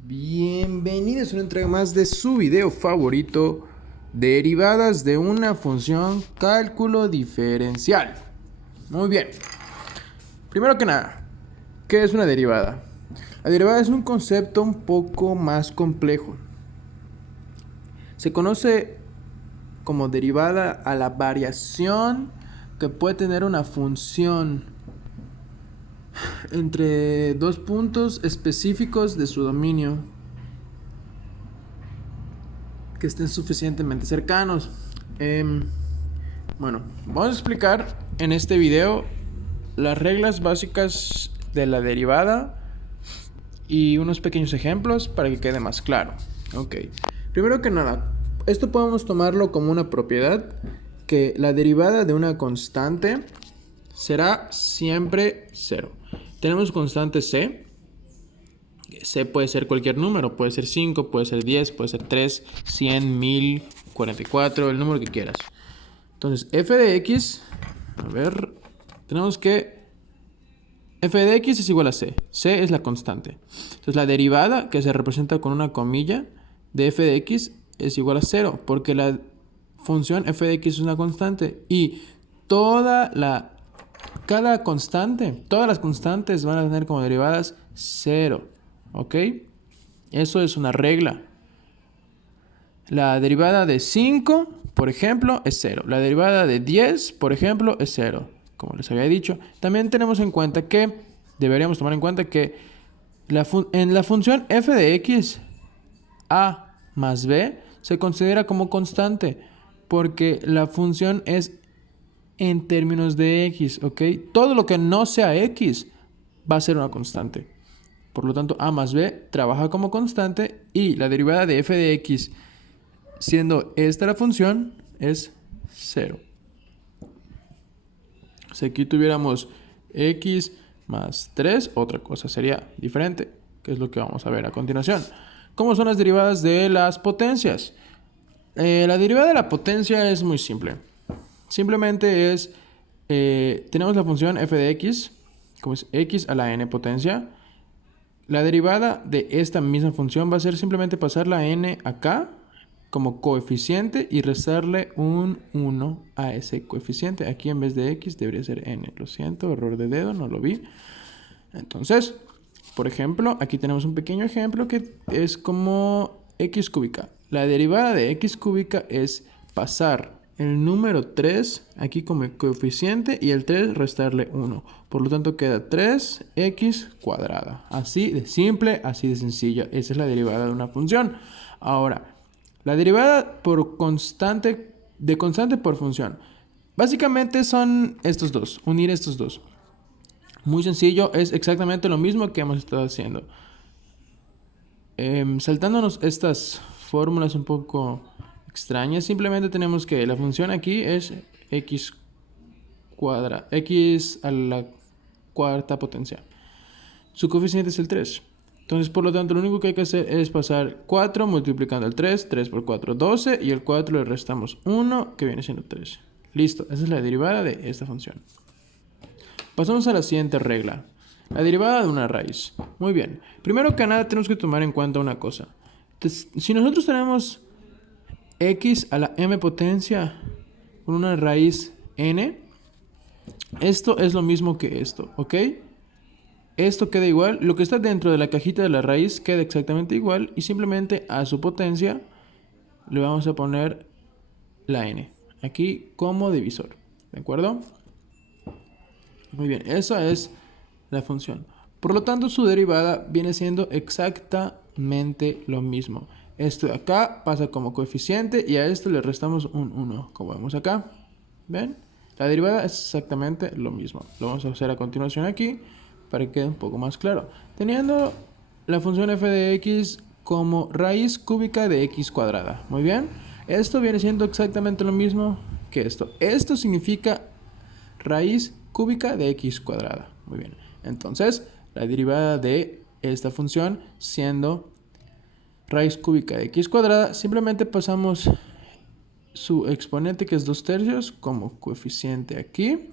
Bienvenidos a una entrega más de su video favorito, derivadas de una función cálculo diferencial. Muy bien, primero que nada, ¿qué es una derivada? La derivada es un concepto un poco más complejo. Se conoce como derivada a la variación que puede tener una función entre dos puntos específicos de su dominio que estén suficientemente cercanos. Bueno, vamos a explicar en este video las reglas básicas de la derivada y unos pequeños ejemplos para que quede más claro. Ok, primero que nada, esto podemos tomarlo como una propiedad, que la derivada de una constante será siempre 0. Tenemos constante c. C puede ser cualquier número, puede ser 5, puede ser 10, puede ser 3, 100, 1000, 44, el número que quieras. Entonces, f de x, a ver, tenemos que f de x es igual a c. C es la constante. Entonces, la derivada, que se representa con una comilla, de f de x es igual a 0, porque la función f de x es una constante y cada constante, todas las constantes van a tener como derivadas 0. ¿Ok? Eso es una regla. La derivada de 5, por ejemplo, es 0. La derivada de 10, por ejemplo, es 0. Como les había dicho. También tenemos en cuenta que, deberíamos tomar en cuenta que en la función f de x, a más b, se considera como constante. Porque la función es en términos de x, ¿ok? Todo lo que no sea x va a ser una constante. Por lo tanto, a más b trabaja como constante y la derivada de f de x, siendo esta la función, es 0. Si aquí tuviéramos x más 3, otra cosa sería diferente, que es lo que vamos a ver a continuación. ¿Cómo son las derivadas de las potencias? La derivada de la potencia es muy simple. Simplemente es, tenemos la función f de x, como es x a la n potencia. La derivada de esta misma función va a ser simplemente pasar la n acá como coeficiente y restarle un 1 a ese coeficiente. Aquí en vez de x debería ser n. Lo siento, error de dedo, no lo vi. Entonces, por ejemplo, aquí tenemos un pequeño ejemplo que es como x cúbica. La derivada de x cúbica es pasar el número 3 aquí como coeficiente y el 3 restarle 1. Por lo tanto queda 3x cuadrada. Así de simple, así de sencilla. Esa es la derivada de una función. Ahora, la derivada por constante, de constante por función. Básicamente son estos dos, unir estos dos. Muy sencillo, es exactamente lo mismo que hemos estado haciendo. Saltándonos estas fórmulas un poco extrañas, simplemente tenemos que la función aquí es x a la cuarta potencia. Su coeficiente es el 3. Entonces, por lo tanto, lo único que hay que hacer es pasar 4 multiplicando el 3. 3 por 4, 12. Y el 4 le restamos 1, que viene siendo 3. Listo, esa es la derivada de esta función. Pasamos a la siguiente regla. La derivada de una raíz. Muy bien. Primero que nada tenemos que tomar en cuenta una cosa. Entonces, si nosotros tenemos x a la m potencia con una raíz n, esto es lo mismo que esto, ¿ok? Esto queda igual. Lo que está dentro de la cajita de la raíz queda exactamente igual. Y simplemente a su potencia le vamos a poner la n. Aquí como divisor. ¿De acuerdo? Muy bien. Esa es la función. Por lo tanto, su derivada viene siendo exactamente lo mismo. Esto de acá pasa como coeficiente y a esto le restamos un 1, como vemos acá. ¿Ven? La derivada es exactamente lo mismo. Lo vamos a hacer a continuación aquí para que quede un poco más claro. Teniendo la función f de x como raíz cúbica de x cuadrada. Muy bien. Esto viene siendo exactamente lo mismo que esto. Esto significa raíz cúbica de x cuadrada. Muy bien. Entonces, la derivada de esta función siendo raíz cúbica de x cuadrada, simplemente pasamos su exponente, que es 2/3, como coeficiente aquí.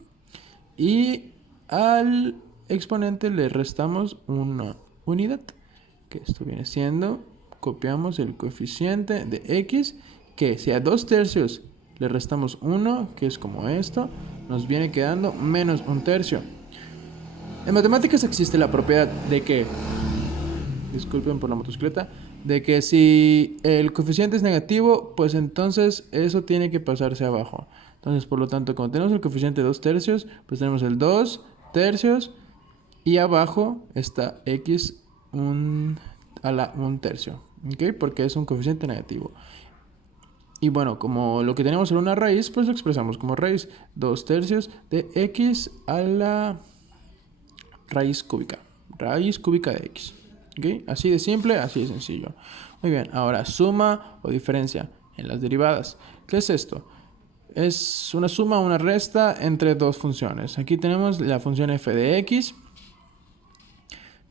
Y al exponente le restamos una unidad. que esto viene siendo, copiamos el coeficiente de x, que si a 2/3 le restamos 1, que es como esto, nos viene quedando menos 1/3. En matemáticas existe la propiedad de que, disculpen por la motocicleta, de que si el coeficiente es negativo, pues entonces eso tiene que pasarse abajo. Entonces, por lo tanto, como tenemos el coeficiente de 2/3, pues tenemos el 2/3 y abajo está x a la 1/3, ¿ok? Porque es un coeficiente negativo. Y bueno, como lo que tenemos era una raíz, pues lo expresamos como raíz 2/3 de x a la raíz cúbica de x. ¿Ok? Así de simple, así de sencillo. Muy bien, ahora suma o diferencia en las derivadas. ¿Qué es esto? Es una suma o una resta entre dos funciones. Aquí tenemos la función f de x,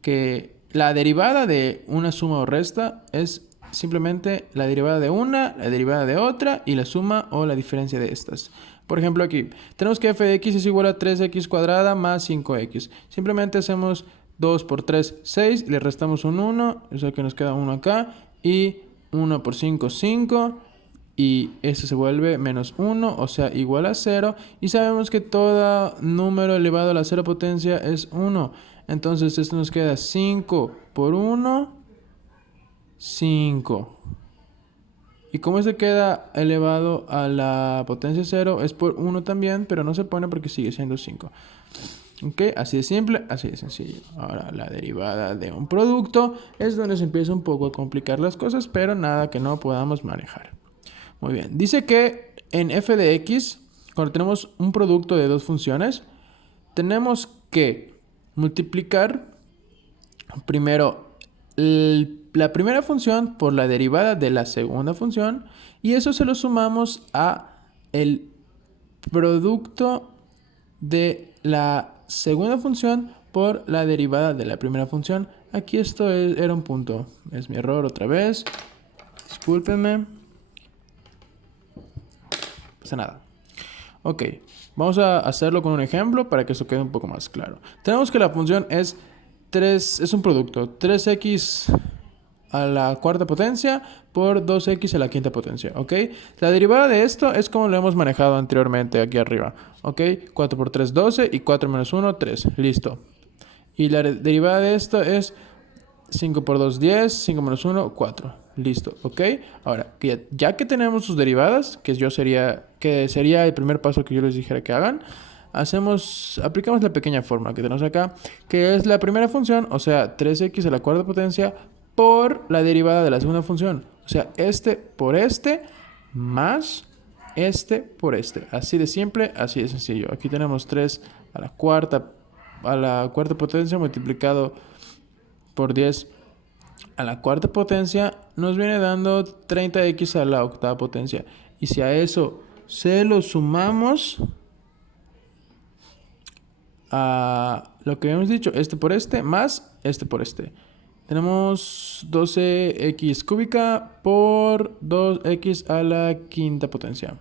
que la derivada de una suma o resta es simplemente la derivada de una, la derivada de otra y la suma o la diferencia de estas. Por ejemplo, aquí tenemos que f de x es igual a 3x cuadrada más 5x. Simplemente hacemos 2 por 3, 6, le restamos un 1, o sea que nos queda 1 acá, y 1 por 5, 5, y esto se vuelve menos 1, o sea igual a 0, y sabemos que todo número elevado a la 0 potencia es 1. Entonces esto nos queda 5 por 1, 5. Y como este queda elevado a la potencia 0, es por 1 también, pero no se pone porque sigue siendo 5. ¿Ok? Así de simple, así de sencillo. Ahora, la derivada de un producto es donde se empieza un poco a complicar las cosas, pero nada que no podamos manejar. Muy bien. Dice que en f de x, cuando tenemos un producto de dos funciones, tenemos que multiplicar primero la primera función por la derivada de la segunda función, y eso se lo sumamos a el producto de la segunda función por la derivada de la primera función. Aquí esto era un punto, es mi error otra vez, discúlpenme, no pasa nada. Ok, vamos a hacerlo con un ejemplo para que esto quede un poco más claro. Tenemos que la función es un producto, 3x a la cuarta potencia por 2x a la quinta potencia, ¿ok? La derivada de esto es como lo hemos manejado anteriormente aquí arriba, ¿ok? 4 por 3, 12 y 4 menos 1, 3, listo. Y la derivada de esto es 5 por 2, 10, 5 menos 1, 4, listo, ¿ok? Ahora, ya que tenemos sus derivadas, que sería el primer paso que yo les dijera que hagan, aplicamos la pequeña fórmula que tenemos acá, que es la primera función, o sea, 3x a la cuarta potencia por la derivada de la segunda función. O sea, este por este más este por este. Así de simple, así de sencillo. Aquí tenemos 3 a la cuarta potencia multiplicado por 10 a la cuarta potencia nos viene dando 30x a la octava potencia. Y si a eso se lo sumamos a lo que habíamos dicho, este por este más este por este, tenemos 12x cúbica por 2x a la quinta potencia.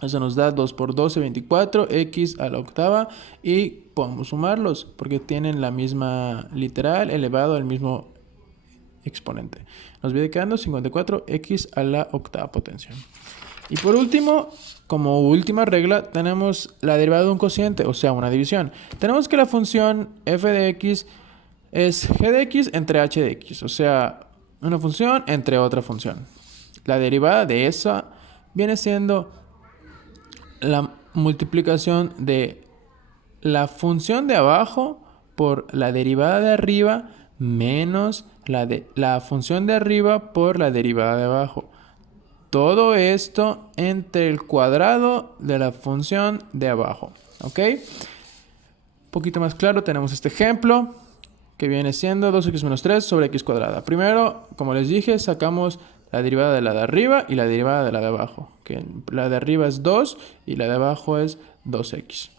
Eso nos da 2 por 12, 24, x a la octava, y podemos sumarlos porque tienen la misma literal elevado al mismo exponente. Nos viene quedando 54x a la octava potencia. Y por último, como última regla, tenemos la derivada de un cociente, o sea, una división. Tenemos que la función f de x es g de x entre h de x, o sea, una función entre otra función. La derivada de esa viene siendo la multiplicación de la función de abajo por la derivada de arriba menos la función de arriba por la derivada de abajo. Todo esto entre el cuadrado de la función de abajo. ¿Ok? Un poquito más claro, tenemos este ejemplo que viene siendo 2x menos 3 sobre x cuadrada. Primero, como les dije, sacamos la derivada de la de arriba y la derivada de la de abajo. Que la de arriba es 2 y la de abajo es 2x.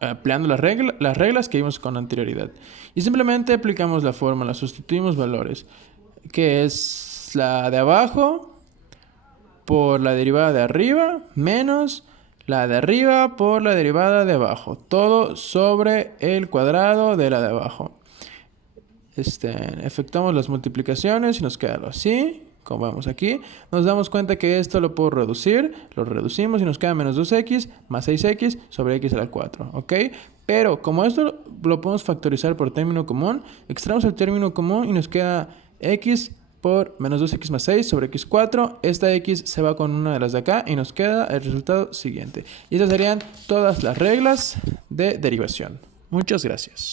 Empleando las reglas que vimos con anterioridad. Y simplemente aplicamos la fórmula, sustituimos valores, que es la de abajo por la derivada de arriba menos la de arriba por la derivada de abajo. Todo sobre el cuadrado de la de abajo. efectuamos las multiplicaciones y nos queda algo así. Como vemos aquí, nos damos cuenta que esto lo puedo reducir, lo reducimos y nos queda menos 2x más 6x sobre x a la 4, ¿ok? Pero como esto lo podemos factorizar por término común, extraemos el término común y nos queda x por menos 2x más 6 sobre x4. Esta x se va con una de las de acá y nos queda el resultado siguiente. Y estas serían todas las reglas de derivación. Muchas gracias.